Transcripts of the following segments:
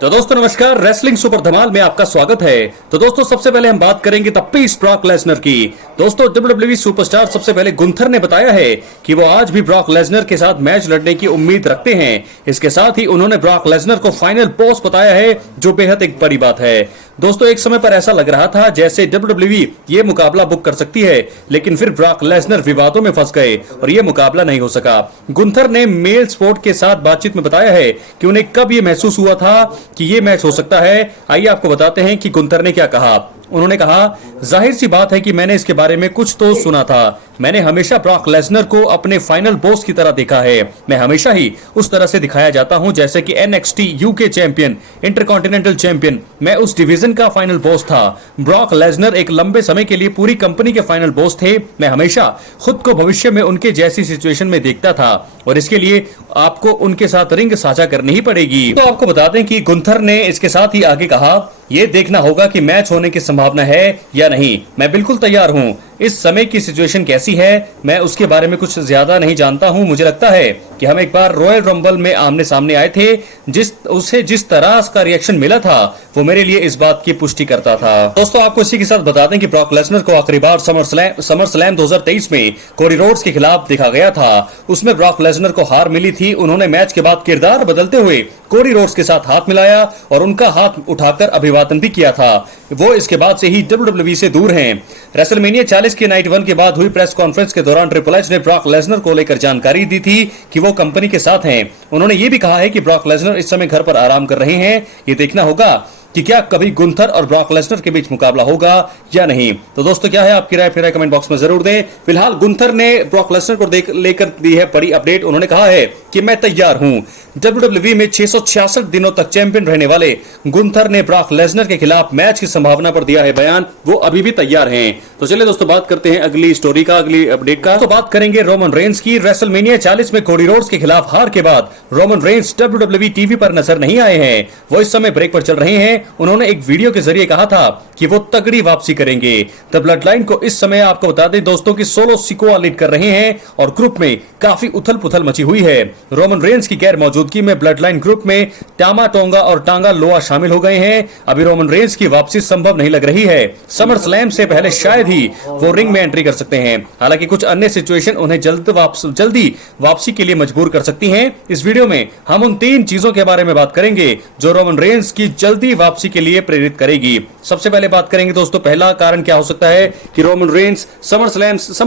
तो दोस्तों नमस्कार, रेसलिंग सुपर धमाल में आपका स्वागत है। तो दोस्तों सबसे पहले हम बात करेंगे द पीस ब्रॉक लेसनर की। दोस्तों WWE सुपरस्टार सबसे पहले गुंथर ने बताया है कि वो आज भी ब्रॉक लेसनर के साथ मैच लड़ने की उम्मीद रखते हैं। इसके साथ ही उन्होंने ब्रॉक लेसनर को फाइनल बॉस बताया है, जो बेहद एक बड़ी बात है। दोस्तों एक समय पर ऐसा लग रहा था जैसे WWE ये मुकाबला बुक कर सकती है, लेकिन फिर ब्रॉक लेसनर विवादों में फंस गए और ये मुकाबला नहीं हो सका। गुंथर ने मेल स्पोर्ट के साथ बातचीत में बताया है कि उन्हें कब ये महसूस हुआ था कि ये मैच हो सकता है। आइए आपको बताते हैं कि गुंथर ने क्या कहा। उन्होंने कहा, जाहिर सी बात है कि मैंने इसके बारे में कुछ तो सुना था। मैंने हमेशा ब्रॉक लेसनर को अपने फाइनल बॉस की तरह देखा है। मैं हमेशा ही उस तरह से दिखाया जाता हूं जैसे कि NXT UK champion, intercontinental champion. मैं उस डिवीजन का फाइनल बॉस था। ब्रॉक लेसनर एक लंबे समय के लिए पूरी कंपनी के फाइनल बॉस थे। मैं हमेशा खुद को भविष्य में उनके जैसी सिचुएशन में देखता था और इसके लिए आपको उनके साथ रिंग साझा करनी ही पड़ेगी। तो आपको बता दें कि गुंथर ने इसके साथ ही आगे कहा, यह देखना होगा कि मैच होने की संभावना है या नहीं। मैं बिल्कुल तैयार हूं। इस समय की सिचुएशन कैसी है मैं उसके बारे में कुछ ज्यादा नहीं जानता हूं। मुझे लगता है कि हम एक बार रॉयल रंबल में आमने सामने आए थे। जिस तरह का रिएक्शन मिला था वो मेरे लिए इस बात की पुष्टि करता था। दोस्तों आपको इसी के साथ बता दें कि ब्रॉक लेसनर को आखिरी बार समर स्लैम 2023 में कोडी रोड्स के खिलाफ देखा गया था। उसमें ब्रॉक लेसनर को हार मिली थी। उन्होंने मैच के बाद किरदार बदलते हुए कोडी रोड्स के साथ हाथ मिलाया और उनका हाथ उठाकर अभिवादन भी किया था। वो इसके बाद से ही WWE से दूर हैं। रेसलमेनिया 40 की नाइट 1 के बाद हुई प्रेस कॉन्फ्रेंस के दौरान ट्रिपल एच ने ब्रॉक लेसनर को लेकर जानकारी दी थी कि वो कंपनी के साथ हैं। उन्होंने ये भी कहा है कि ब्रॉक लेसनर इस समय घर पर आराम कर रहे हैं। ये देखना होगा कि क्या कभी गुंथर और ब्रॉक लेसनर के बीच मुकाबला होगा या नहीं। तो दोस्तों क्या है आपकी राय, फिर कमेंट बॉक्स में जरूर दें। फिलहाल गुंथर ने ब्रॉक लेसनर को लेकर दी है बड़ी अपडेट। उन्होंने कहा है कि मैं तैयार हूं। WWE में 666 दिनों तक चैंपियन रहने वाले गुंथर ने ब्रॉक लेसनर के खिलाफ मैच की संभावना पर दिया है बयान। वो अभी भी तैयार हैं। तो चलिए दोस्तों बात करते हैं अगली स्टोरी का, अगली अपडेट का। तो बात करेंगे रोमन रेंस की। रेसलमेनिया 40 में कोडी रोड्स के खिलाफ हार के बाद रोमन रेंस WWE टीवी पर नजर नहीं आए हैं। वो इस समय ब्रेक पर चल रहे हैं। उन्होंने एक वीडियो के जरिए कहा था कि वो तगड़ी वापसी करेंगे। द ब्लड लाइन को इस समय आपको बता दें दोस्तों कि सोलो सिकोआ लीड कर रहे हैं और ग्रुप में काफी उथल पुथल मची हुई है। रोमन रेंस की गैर मौजूदगी में ब्लड लाइन ग्रुप में टामा टोंगा और टांगा लोआ शामिल हो गए हैं। अभी रोमन रेंस की वापसी संभव नहीं लग रही है। समर स्लैम से पहले शायद ही वो रिंग में एंट्री कर सकते हैं। हालांकि कुछ अन्य सिचुएशन उन्हें जल्दी वापसी के लिए मजबूर कर सकती हैं। इस वीडियो में हम उन 3 चीजों के बारे में बात करेंगे जो रोमन रेंस की जल्दी वापसी के लिए प्रेरित करेगी। सबसे पहले बात करेंगे दोस्तों, पहला कारण क्या हो सकता है कि रोमन रेंस समर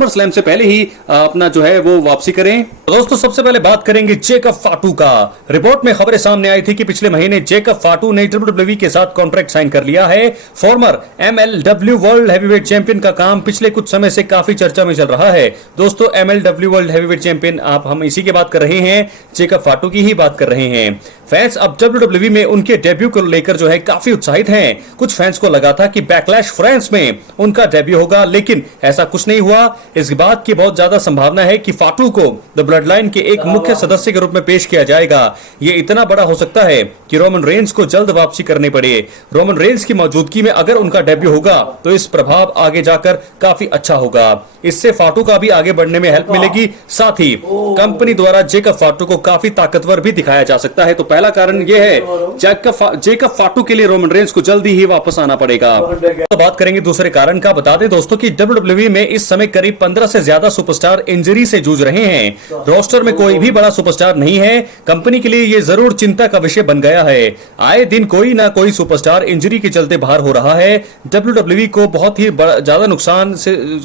स्लैम से पहले ही अपना जो है वो वापसी करें। दोस्तों सबसे पहले बात करेंगे जेकब फाटू का। रिपोर्ट में खबरें सामने आई थी कि पिछले महीने जेकब फाटू ने WWE के साथ कॉन्ट्रैक्ट साइन कर लिया है। Farmer MLW world heavyweight champion का काम पिछले कुछ समय से काफी चर्चा में चल रहा है। दोस्तों MLW वर्ल्ड हैवीवेट चैंपियन हम इसी की बात कर रहे हैं, जेकब फाटू की ही बात कर रहे हैं। फैंस अब WWE में उनके डेब्यू को लेकर जो है काफी उत्साहित हैं। कुछ फैंस को लगा था कि बैकलैश फ्रांस में उनका डेब्यू होगा, लेकिन ऐसा कुछ नहीं हुआ। इस बात की बहुत ज्यादा संभावना है कि फाटू को द ब्लड लाइन के एक मुख्य सदस्य के रूप में पेश किया जाएगा। ये इतना बड़ा हो सकता है कि रोमन रेंस को जल्द वापसी करनी पड़े। रोमन रेंस की मौजूदगी में अगर उनका डेब्यू होगा तो इस प्रभाव आगे जाकर काफी अच्छा होगा। इससे फाटू का भी आगे बढ़ने में हेल्प मिलेगी। साथ ही कंपनी द्वारा जेकब फाटू को काफी ताकतवर भी दिखाया जा सकता है। तो पहला कारण यह है जेकब फाटू के लिए रोमन रेंस को जल्दी ही वापस आना पड़ेगा। तो बात करेंगे दूसरे कारण का। बता दें दोस्तों कि WWE में इस समय करीब 15 से ज्यादा सुपरस्टार इंजरी से जूझ रहे हैं। रोस्टर में कोई भी बड़ा सुपरस्टार नहीं है। कंपनी के लिए यह जरूर चिंता का विषय बन गया है। आए दिन कोई ना कोई सुपरस्टार इंजरी के चलते बाहर हो रहा है। WWE को बहुत ही ज्यादा नुकसान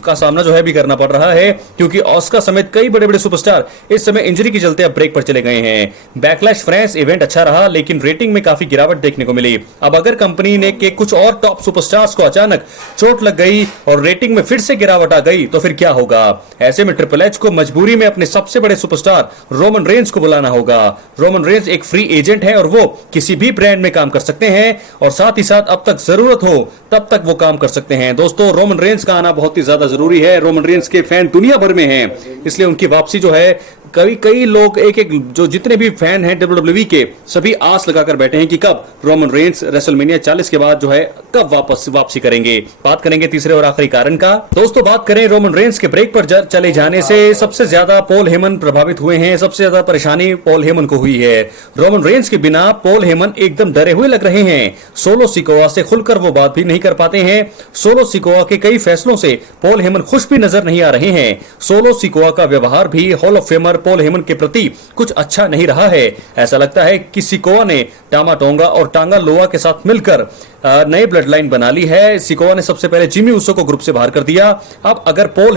का सामना जो है भी करना पड़ रहा है, क्योंकि ऑस्कर समेत कई बड़े बड़े सुपरस्टार इस समय इंजरी के चलते अब ब्रेक पर चले गए हैं। बैकलैश फ्रांस इवेंट अच्छा रहा, लेकिन रेटिंग में काफी गिरावट देखने को मिली। अब अगर कंपनी ने के कुछ और टॉप सुपरस्टार्स को अचानक चोट लग गई और रेटिंग में फिर से गिरावट आ गई तो फिर क्या होगा। ऐसे में ट्रिपल एच को मजबूरी में अपने सबसे बड़े सुपरस्टार रोमन रेंस को बुलाना होगा। रोमन रेंस एक फ्री एजेंट है और वो किसी भी ब्रांड में काम कर सकते हैं और साथ ही साथ अब तक जरूरत हो तब तक वो काम कर सकते हैं। दोस्तों रोमन रेंस का आना बहुत ही ज्यादा जरूरी है। रोमन रेंस के फैन दुनिया भर में हैं, इसलिए उनकी वापसी जो है कई लोग एक एक जो जितने भी फैन हैं WWE के सभी आस लगाकर बैठे हैं कि कब रोमन रेंस रेसलमेनिया 40 के बाद जो है कब वापसी करेंगे। बात करेंगे तीसरे और आखिरी कारण का। दोस्तों बात करें रोमन रेंस के ब्रेक पर चले जाने से सबसे ज्यादा पॉल हेमन प्रभावित हुए हैं, सबसे ज्यादा परेशानी पॉल हेमन को हुई है। रोमन रेंस के बिना पॉल हेमन एकदम डरे हुए लग रहे हैं। सोलो सिकोआ से खुलकर वो बात भी नहीं कर पाते हैं। सोलो सिकोआ के कई फैसलों से पॉल हेमन खुश भी नजर नहीं आ रहे हैं। सोलो सिकोआ का व्यवहार भी hall of famer Paul Heyman के प्रति कुछ अच्छा नहीं रहा है। ऐसा लगता है कि सिकोआ ने टामा टोंगा और टांगा लोआ के साथ मिलकर नए ब्लड लाइन बना ली है। सिकोआ ने सबसे पहले जिमी ऊसो को ग्रुप से बाहर कर दिया। अब अगर पॉल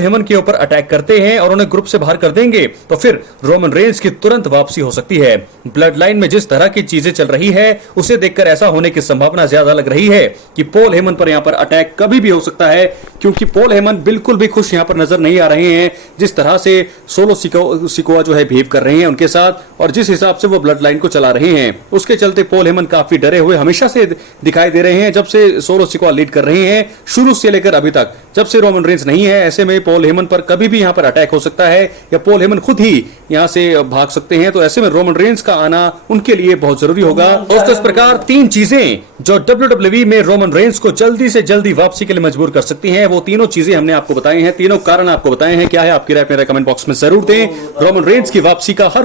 हेमन के ऊपर अटैक करते हैं और उन्हें ग्रुप से बाहर कर देंगे तो फिर रोमन रेंस की तुरंत वापसी हो सकती है। ब्लड लाइन में जिस तरह की चीजें चल रही है उसे देखकर ऐसा होने की संभावना ज्यादा लग रही है कि पॉल हेमन पर यहां पर अटैक कभी भी हो सकता है, क्योंकि पॉल हेमन बिल्कुल भी खुश यहां पर नजर नहीं आ रहे हैं जिस तरह से सोलो सिकोआ जो है बिहेव कर रहे हैं उनके साथ, और जिस हिसाब से वो ब्लड लाइन को चला रहे हैं उसके चलते पॉल हेमन काफी डरे हुए हमेशा से दिखाई दे रहे हैं। जब से सोलो सिकोआ लीड कर रहे हैं शुरू से लेकर अभी तक, जब से रोमन रेंस नहीं है, ऐसे में पॉल हेमन पर कभी भी यहां पर अटैक हो सकता है या पॉल हेमन खुद ही यहां से भाग सकते हैं। तो ऐसे में रोमन रेंस का आना उनके लिए बहुत जरूरी होगा। दोस्तों इस प्रकार तीन चीजें जो WWE में रोमन रेंस को जल्दी से जल्दी वापसी के लिए मजबूर कर सकती हैं, वो तीनों चीजें हमने आपको बताई हैं, तीनों कारण आपको बताए हैं। क्या है आपकी राय मेरे कमेंट बॉक्स में जरूर दें। रोमन रेंस की वापसी का हर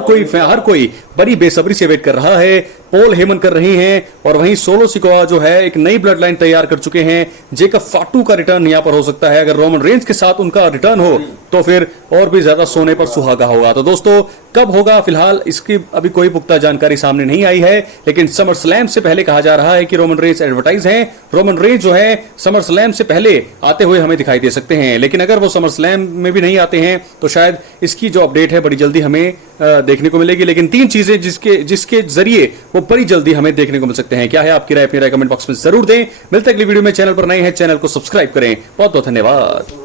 कोई बड़ी बेसब्री से वेट कर रहा है। पॉल हेमन कर रहे हैं और वहीं सोलो सिकोआ जो है एक नई ब्लड लाइन तैयार कर चुके हैं। जेकब फाटू का रिटर्न यहां पर हो सकता है। अगर रोमन रेंस के साथ उनका रिटर्न हो तो फिर और भी ज्यादा सोने पर सुहागा होगा। तो दोस्तों कब होगा फिलहाल इसकी अभी कोई पुख्ता जानकारी सामने नहीं आई है, लेकिन समर स्लैम से पहले कहा जा रहा है कि रोमन रेंस एडवर्टाइज हैं। रोमन रेंस जो है समर स्लैम से पहले आते हुए हमें दिखाई दे सकते हैं, लेकिन अगर वो समर स्लैम में भी नहीं आते हैं तो शायद इसकी जो अपडेट है बड़ी जल्दी हमें देखने को मिलेगी। लेकिन तीन चीजें जिसके जरिए वो बड़ी जल्दी हमें देखने को मिल सकते हैं। क्या है आपकी राय अपनी राय कमेंट बॉक्स में जरूर दें। मिलते हैं अगली वीडियो में। चैनल पर नए हैं चैनल को सब्सक्राइब करें। बहुत बहुत धन्यवाद।